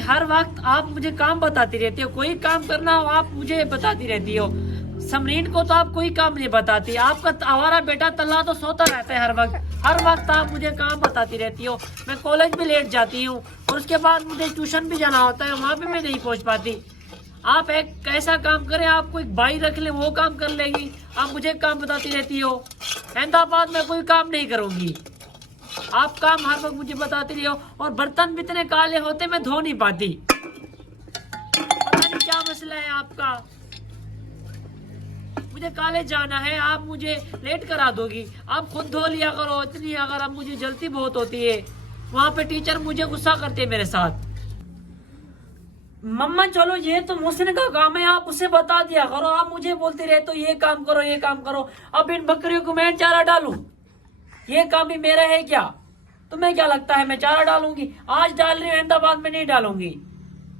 हर वक्त आप मुझे काम बताती रहती हो, कोई काम करना हो आप मुझे बताती रहती हो। समरीन को तो आप कोई काम नहीं बताती। आपका आवारा बेटा तल्ला तो सोता रहता है हर वक्त आप मुझे काम बताती रहती हो। मैं कॉलेज भी लेट जाती हूँ और उसके बाद मुझे ट्यूशन भी जाना होता है, वहाँ पे मैं नहीं पहुँच पाती। आप एक ऐसा काम करें, आपको एक भाई रख ले, वो काम कर लेगी। आप मुझे काम बताती रहती हो। अहमदाबाद में कोई काम नहीं करूंगी। आप काम हर वक्त मुझे बताती रही हो और बर्तन भी इतने काले होते मैं धो नहीं पाती। पता नहीं क्या मसला है आपका। मुझे कॉलेज जाना है, आप मुझे लेट करा दोगी। आप खुद धो लिया करो इतनी, अगर अब मुझे जल्दी बहुत होती है। वहाँ पे टीचर मुझे गुस्सा करते हैं मेरे साथ। मम्मा चलो ये तो मोहसिन का काम है, आप उसे बता दिया करो। आप मुझे बोलते रहे तो ये काम करो ये काम करो। अब इन बकरियों को मैं चारा डालूं, ये काम भी मेरा है क्या? तुम्हें क्या लगता है मैं चारा डालूंगी? आज डाल रही हूँ, अहमदाबाद में नहीं डालूंगी।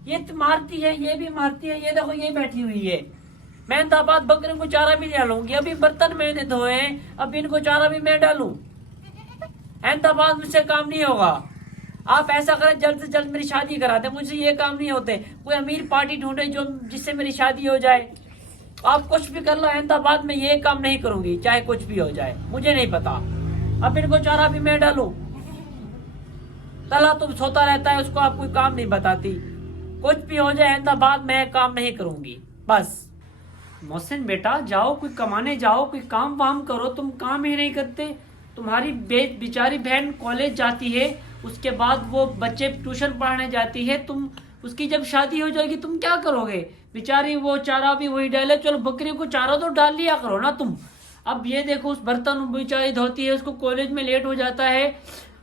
ये तो मारती है, ये भी मारती है। ये देखो ये बैठी हुई है। मैं अहमदाबाद बकरियों को चारा भी नहीं डालूंगी। अभी बर्तन मैंने धोए हैं, अब इनको चारा भी मैं डालूं? अहमदाबाद मुझसे काम नहीं होगा। आप ऐसा करें जल्द से जल्द मेरी शादी करा दे, मुझसे ये काम नहीं होते। कोई अमीर पार्टी ढूंढे जो जिससे मेरी शादी हो जाए। आप कुछ भी कर लो, अहमदाबाद में ये काम नहीं करूंगी, चाहे कुछ भी हो जाए। मुझे नहीं पता। अब इनको चारा भी मैं डालूं? तला तुम सोता रहता है, उसको आप कोई काम नहीं बताती। कुछ भी हो जाए अहमदाबाद में काम नहीं करूंगी बस। मोहसिन बेटा जाओ, कोई कमाने जाओ, कोई काम वाम करो। तुम काम ही नहीं करते। तुम्हारी बेचारी बहन कॉलेज जाती है, उसके बाद वो बच्चे ट्यूशन पढ़ाने जाती है। तुम उसकी जब शादी हो जाएगी तुम क्या करोगे? बेचारी वो चारा भी वही डाले। चलो बकरियों को चारा तो डाल लिया करो ना तुम। अब ये देखो उस बर्तन बेचारी धोती है, उसको कॉलेज में लेट हो जाता है।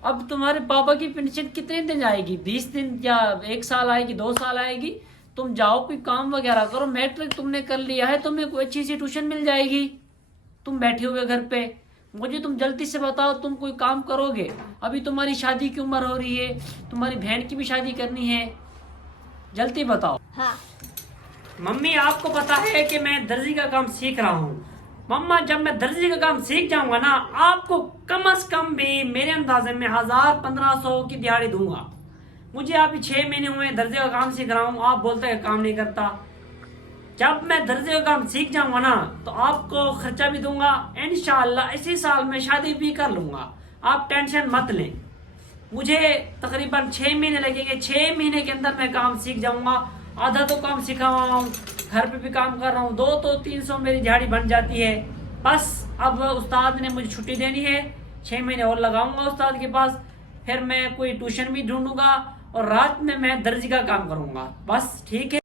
अब तुम्हारे पापा की पेंशन कितने दिन आएगी? 20 दिन या 1 साल आएगी, 2 साल आएगी? तुम जाओ कोई काम वगैरह करो। मैट्रिक तुमने कर लिया है, तुम्हें कोई अच्छी सी ट्यूशन मिल जाएगी। तुम बैठे हुए घर पे, मुझे तुम जल्दी से बताओ तुम कोई काम करोगे? अभी तुम्हारी शादी की उम्र हो रही है, तुम्हारी बहन की भी शादी करनी है, जल्दी बताओ। हाँ। मम्मी आपको पता है कि मैं दर्जी का काम सीख रहा हूँ। मम्मा जब मैं दर्जी का काम सीख जाऊंगा ना, आपको कम से कम भी मेरे अंदाजे में 1000-1500 की दिहाड़ी दूंगा। मुझे अभी 6 महीने हुए दर्जे का काम सीख रहा हूँ, आप बोलते हैं काम नहीं करता। जब मैं दर्जे का काम सीख जाऊंगा ना तो आपको खर्चा भी दूंगा। इंशाअल्लाह इसी साल में शादी भी कर लूंगा, आप टेंशन मत लें। मुझे तकरीबन 6 महीने लगेंगे। 6 महीने के अंदर मैं काम सीख जाऊंगा। आधा तो काम सीखा हुआ हूँ, घर पे भी काम कर रहा हूँ। 200-300 मेरी दिहाड़ी बन जाती है। बस अब उस्ताद ने मुझे छुट्टी देनी है, 6 महीने और लगाऊंगा उस्ताद के पास। फिर मैं कोई ट्यूशन भी ढूंढूंगा और रात में मैं दर्जी का काम करूंगा। बस ठीक है।